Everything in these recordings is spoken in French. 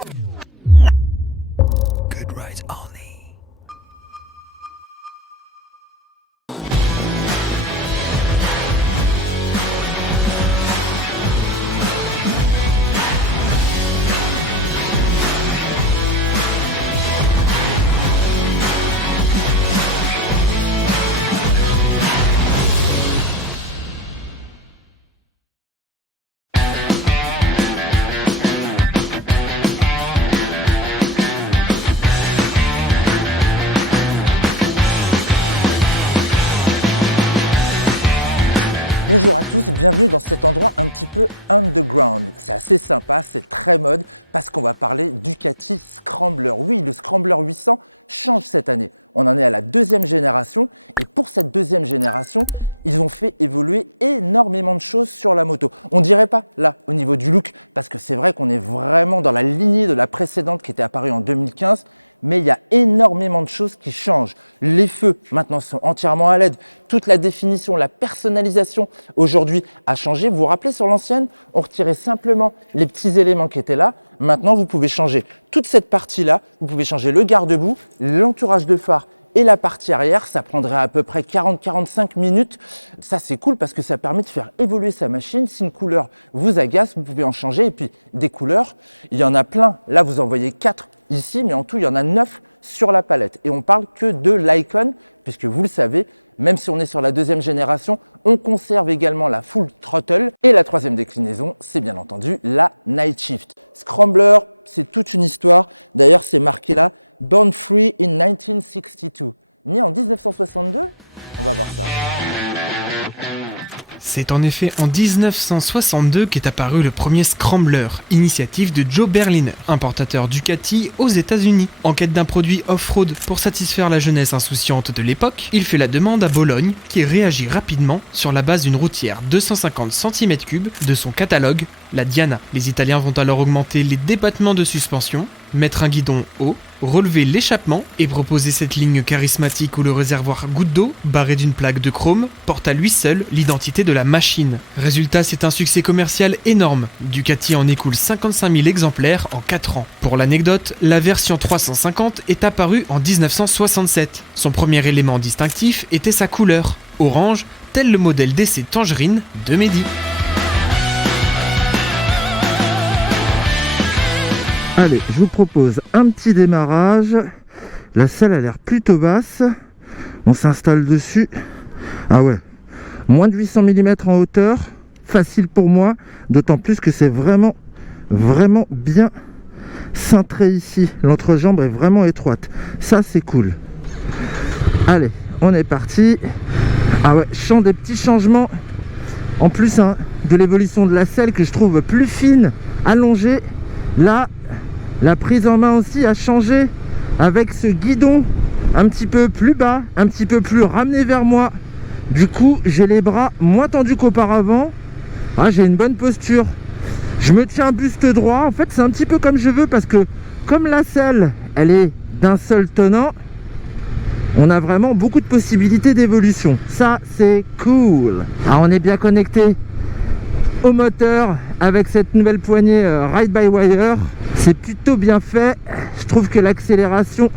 Good rides only. Bonjour à tous, bienvenue dans cet endroit un petit peu underground. C'est assez sympa, c'est très mode parce qu'on va parler Ducati Scrambler. Oui, le Scrambler 800 change cette année. On en est à la deuxième génération et pour cette deuxième génération, ils ont fait évoluer énormément de choses sur la moto. On dirait pas là au niveau du look parce que c'est vrai qu'on est vraiment dans la lignée de la précédente qui était apparue en 2015. Mais il y a énormément de choses qui changent. Les feux maintenant sont entièrement à LED. Toute la définition, la personnalisation aujourd'hui a changé. Vous vous rappelez sur l'ancienne, on retirait simplement les petits éléments qui étaient là. Maintenant, vous pouvez changer toute cette partie-là. Vous pouvez changer le garde-boue, l'entourage de phare et la partie arrière. Ça prendrait à peu près 40-45 minutes. Ça, c'est cool parce que ça permet de faire évoluer sa machine. Si une couleur vous agace, vous pouvez en changer. Et puis, des couleurs, il y en a plein. Là, vous en voyez 4 ici, mais en tout, il y en a 9 sur la palette. Et on parle que de l'Icon, puisque vous le savez, même si on est sur la deuxième génération, on conserve également la Full Throttle. Et la troisième déclinaison, c'est bien entendu la Night Shift. Scrambler, c'est toute une histoire. D'ailleurs, c'est marqué là, Born Free in 1962. Né en 1962, on va voir ça. C'est en effet en 1962 qu'est apparu le premier Scrambler, initiative de Joe Berliner, importateur Ducati aux États-Unis. En quête d'un produit off-road pour satisfaire la jeunesse insouciante de l'époque, il fait la demande à Bologne, qui réagit rapidement sur la base d'une routière 250 cm3 de son catalogue, la Diana. Les Italiens vont alors augmenter les débattements de suspension, mettre un guidon haut, relever l'échappement et proposer cette ligne charismatique où le réservoir goutte d'eau, barré d'une plaque de chrome, porte à lui seul l'identité de la machine. Résultat, c'est un succès commercial énorme. Ducati en écoule 55 000 exemplaires en 4 ans. Pour l'anecdote, la version 350 est apparue en 1967. Son premier élément distinctif était sa couleur, orange, tel le modèle d'essai Tangerine de Mehdi. Allez, je vous propose un petit démarrage. La selle a l'air plutôt basse. On s'installe dessus. Ah ouais, moins de 800 mm en hauteur. Facile pour moi, d'autant plus que c'est vraiment bien cintré ici. L'entrejambe est vraiment étroite. Ça, c'est cool. Allez, on est parti. Ah ouais, je sens des petits changements. En plus de l'évolution de la selle que je trouve plus fine, allongée. Là, la prise en main aussi a changé avec ce guidon un petit peu plus bas, un petit peu plus ramené vers moi. Du coup, j'ai les bras moins tendus qu'auparavant. Ah, j'ai une bonne posture. Je me tiens buste droit. En fait, c'est un petit peu comme je veux parce que comme la selle, elle est d'un seul tenant, on a vraiment beaucoup de possibilités d'évolution. Ça, c'est cool. Alors, on est bien connecté au moteur avec cette nouvelle poignée ride-by-wire. C'est plutôt bien fait. Je trouve que l'accélération,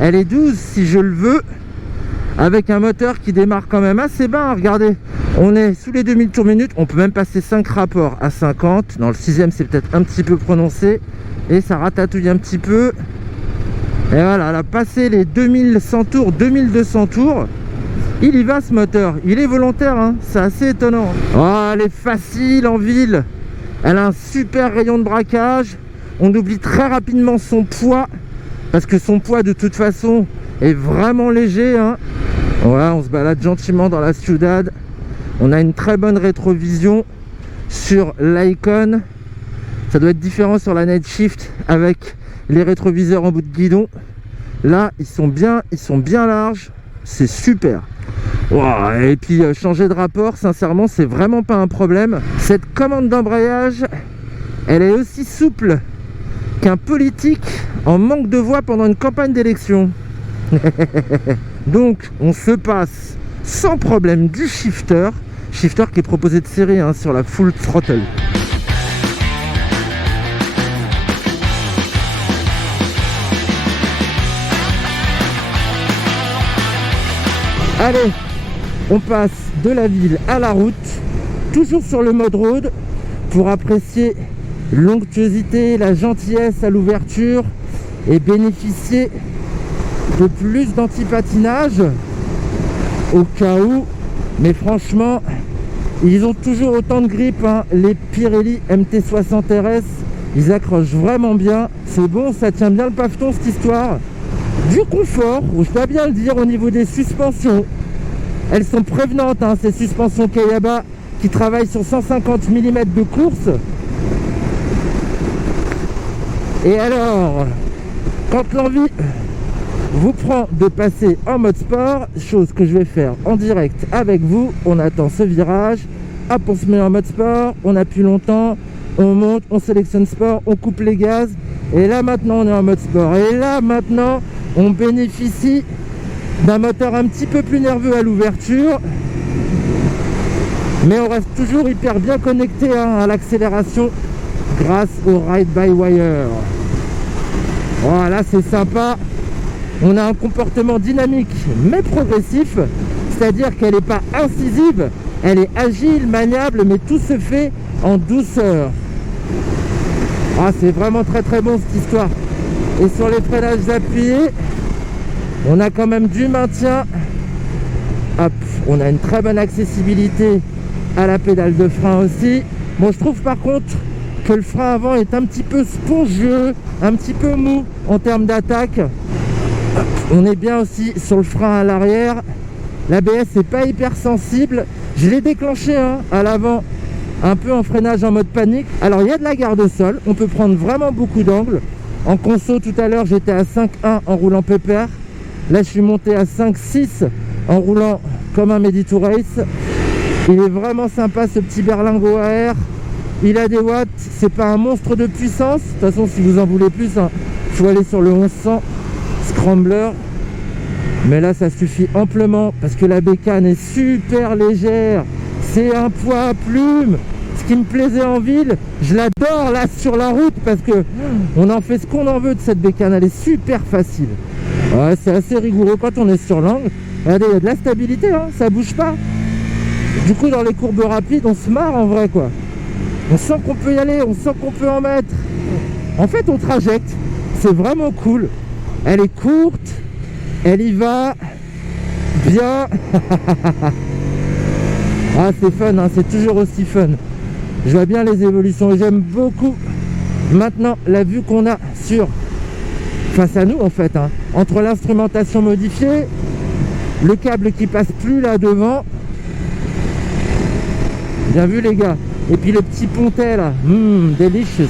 elle est douce si je le veux, avec un moteur qui démarre quand même assez bas. Regardez, on est sous les 2000 tours minute. On peut même passer 5 rapports à 50. Dans le 6e, c'est peut-être un petit peu prononcé. Et ça ratatouille un petit peu. Et voilà, elle a passé les 2100 tours, 2200 tours. Il y va ce moteur, il est volontaire, c'est assez étonnant. Oh, elle est facile en ville. Elle a un super rayon de braquage. On oublie très rapidement son poids, parce que son poids de toute façon est vraiment léger. Voilà, on se balade gentiment dans la ciudad. On a une très bonne rétrovision sur l'Icon. Ça doit être différent sur la Night Shift avec les rétroviseurs en bout de guidon. Là, ils sont bien larges. C'est super. Wow. Et puis changer de rapport, sincèrement, c'est vraiment pas un problème. Cette commande d'embrayage, elle est aussi souple qu'un politique en manque de voix pendant une campagne d'élection. Donc, on se passe sans problème du shifter qui est proposé de série sur la Full Throttle. Allez, on passe de la ville à la route, toujours sur le mode road, pour apprécier l'onctuosité, la gentillesse à l'ouverture et bénéficier de plus d'anti-patinage au cas où. Mais franchement, ils ont toujours autant de grippe, hein. Les Pirelli MT60 RS, ils accrochent vraiment bien. C'est bon, ça tient bien le paveton cette histoire. Du confort, je dois bien le dire, au niveau des suspensions. Elles sont prévenantes, hein, ces suspensions Kayaba qui travaillent sur 150 mm de course. Et alors, quand l'envie vous prend de passer en mode sport, chose que je vais faire en direct avec vous, on attend ce virage, hop, on se met en mode sport, on appuie longtemps, on monte, on sélectionne sport, on coupe les gaz, et là maintenant on est en mode sport. Et là maintenant, on bénéficie d'un moteur un petit peu plus nerveux à l'ouverture, mais on reste toujours hyper bien connecté, hein, à l'accélération grâce au ride-by-wire. Voilà, c'est sympa. On a un comportement dynamique mais progressif, c'est-à-dire qu'elle n'est pas incisive, elle est agile, maniable, mais tout se fait en douceur. Ah, c'est vraiment très très bon cette histoire. Et sur les freinages appuyés, on a quand même du maintien. Hop, on a une très bonne accessibilité à la pédale de frein aussi. Bon, je trouve par contre que le frein avant est un petit peu spongieux, un petit peu mou en termes d'attaque. On est bien aussi sur le frein à l'arrière. L'ABS n'est pas hyper sensible. Je l'ai déclenché, hein, à l'avant, un peu en freinage en mode panique. Alors il y a de la garde au sol, on peut prendre vraiment beaucoup d'angles. En conso tout à l'heure j'étais à 5.1 en roulant pépère. Là je suis monté à 5.6 en roulant comme un Medi2 Race. Il est vraiment sympa ce petit berlingot à air. Il a des watts, c'est pas un monstre de puissance. De toute façon si vous en voulez plus, hein, faut aller sur le 1100 Scrambler. Mais là ça suffit amplement parce que la bécane est super légère. C'est un poids à plume. Ce qui me plaisait en ville, je l'adore là sur la route parce que on en fait ce qu'on en veut de cette bécane. Elle est super facile. Ouais, c'est assez rigoureux quand on est sur l'angle. Regardez, il y a de la stabilité, hein, ça bouge pas. Du coup dans les courbes rapides on se marre en vrai quoi. On sent qu'on peut y aller, on sent qu'on peut en mettre. En fait on trajecte. C'est vraiment cool. Elle est courte. Elle y va bien. Ah c'est fun, hein, c'est toujours aussi fun. Je vois bien les évolutions et j'aime beaucoup maintenant la vue qu'on a sur face à nous en fait, hein, entre l'instrumentation modifiée, le câble qui passe plus là devant. Bien vu les gars. Et puis le petit pontet là, delicious.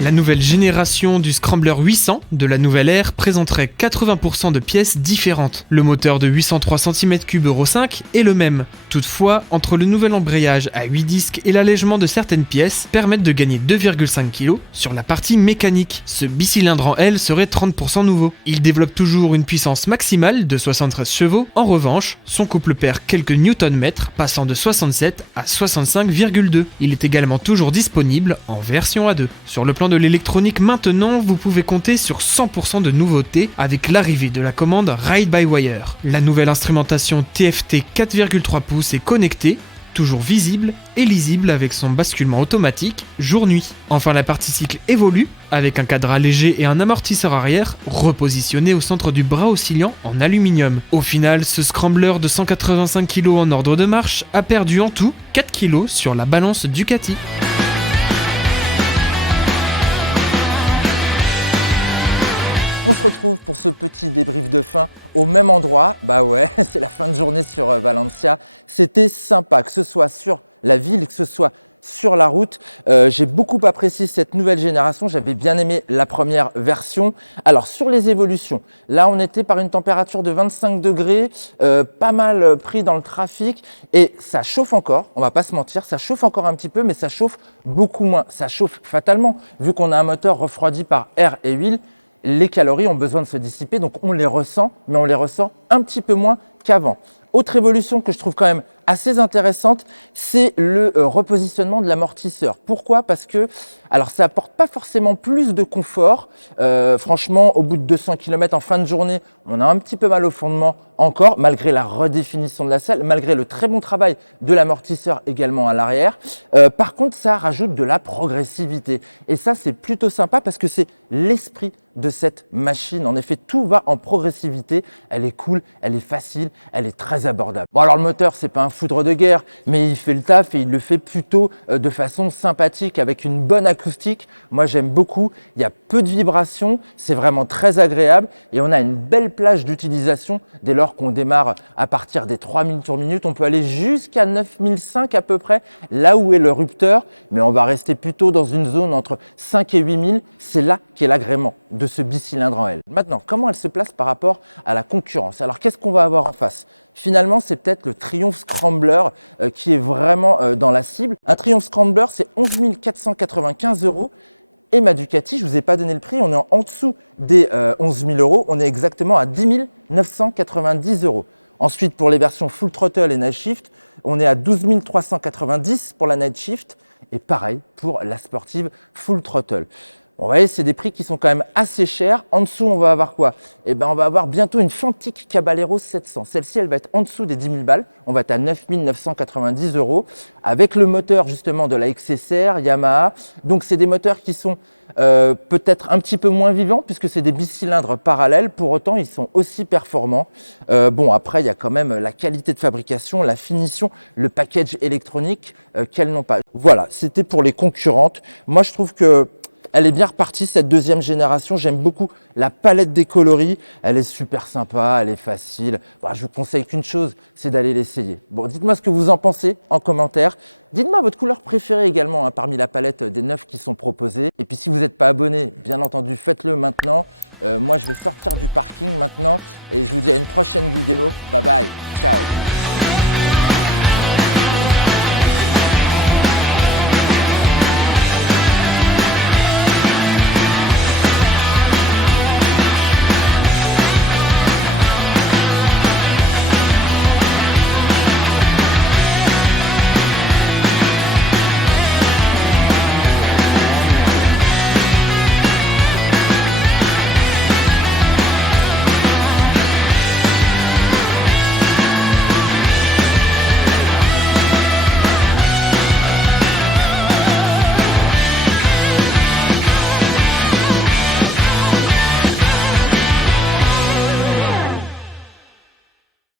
La nouvelle génération du Scrambler 800 de la nouvelle ère présenterait 80% de pièces différentes. Le moteur de 803 cm3 Euro 5 est le même. Toutefois, entre le nouvel embrayage à 8 disques et l'allègement de certaines pièces, permettent de gagner 2,5 kg sur la partie mécanique. Ce bicylindre en L serait 30% nouveau. Il développe toujours une puissance maximale de 73 chevaux. En revanche, son couple perd quelques newton-mètres, passant de 67 à 65,2. Il est également toujours disponible en version A2. Sur le plan de l'électronique maintenant, vous pouvez compter sur 100% de nouveautés avec l'arrivée de la commande Ride-by-Wire. La nouvelle instrumentation TFT 4,3 pouces est connectée, toujours visible et lisible avec son basculement automatique jour-nuit. Enfin, la partie cycle évolue avec un cadre léger et un amortisseur arrière repositionné au centre du bras oscillant en aluminium. Au final, ce Scrambler de 185 kg en ordre de marche a perdu en tout 4 kg sur la balance Ducati. On se retrouve pour ce petit débrief de fin au même endroit. Bah ouais, c'est la fin de journée sur Valencia. C'était sympa, que ce soit sur la ville, que ce soit sur la route. J'ai beaucoup apprécié cette nouvelle génération. J'avais bien aimé la première version. Alors sur les évolutions, là on était par une température de 25 degrés, pas mal pris dans le trafic et ça chauffe encore. On va pas se mentir, ça chauffe encore un petit peu, mais ça chauffe beaucoup moins. Ça chauffe fatalement vu qu'on a un moteur refroidi par air et huile. les calories ont besoin de se dissiper, donc on les ressent, mais on les ressent un petit peu moins qu'avant. Autre évolution que je trouve quand même assez intéressante, c'est le repositionnement de l'amortisseur. Pourquoi? Parce que, alors ça apporte pas forcément plus de confort. Franchement, au bout de 200 km en fin de journée, on a un petit peu mal au fondement encore, malgré la redéfinition de la selle, malgré le très bon travail de l'amortisseur également à l'arrière. Par contre, ça rajoute de la progressivité. Et ça, c'est plutôt sympa parce que c'est l'esprit de cette machine. En effet, tout va en progressivité. Elle est cool, elle est facile, elle est très abordable. Bon, alors le moteur, c'est pas un foudre de guerre, mais il fait le taf et il le fait plutôt de façon sympathique avec une bonne acoustique. Moi, j'aime beaucoup. Il y a peu de vibrations, c'est vraiment très agréable et on a une belle plage d'utilisation dès lors qu'on démarre à partir des 3000 tours minute. On peut aller jusqu'à 9005 à peu près, là où est le rupteur, mais on va rester plutôt dans une zone entre 5 et 8000. C'est là qu'est l'agrément de ce bicylindre en L. Maintenant, comment elle se place par rapport à la concurrence? Alors, qu'est-ce qu'on va avoir en face? Finalement, c'est peut-être le Triumph Scrambler qui est vraiment dans la cible. Un Triumph Scrambler, c'est 11 495 €. Et ma Ducati, je ne vous ai pas donné le prix, on est en dessous des 11 000 €, on est exactement à 10 990 €. Ensuite, pour les versions Full Throttle et Night Shift, on est à 12 390 € pour la Night Shift et pareil pour la sportive Full Throttle. Bon, vous voyez, c'est des prix qui sont quand même assez chers. En dessous, on va avoir quoi? Eh bien, on va avoir bientôt une Fantic Caballero 700. Celle-ci, elle va être en dessous des 10 000 balles. On va être à 9 990 € avec le moteur justement de la XSR, Yamaha. Donc, c'est des moteurs qui sont peut-être un petit peu moins vivants puisque c'est des bicylindres parallèles. Pour autant, ils sont aussi performants. Bon, après, il y a quand même la qualité de fabrication, la finition, le package électronique qu'elles n'ont pas. Voilà, c'était pour les concurrentes. Moi, je trouve que elle est bien repartie, cette deuxième génération. J'aime beaucoup la palette des coloris. Elle est super sympa, elle est facile. Bon, je vous conseille qu'une chose, c'est d'aller l'essayer. Bon, dites-moi ce que vous en pensez en commentaire. Dites-moi votre couleur préférée également parmi la palette des 9 qui sont proposées. Et puis si vous n'êtes pas abonné, bien entendu, faites-le maintenant. Moi, je vais sortir du parking maintenant et je vous dis à une prochaine vidéo. Bye bye, ciao.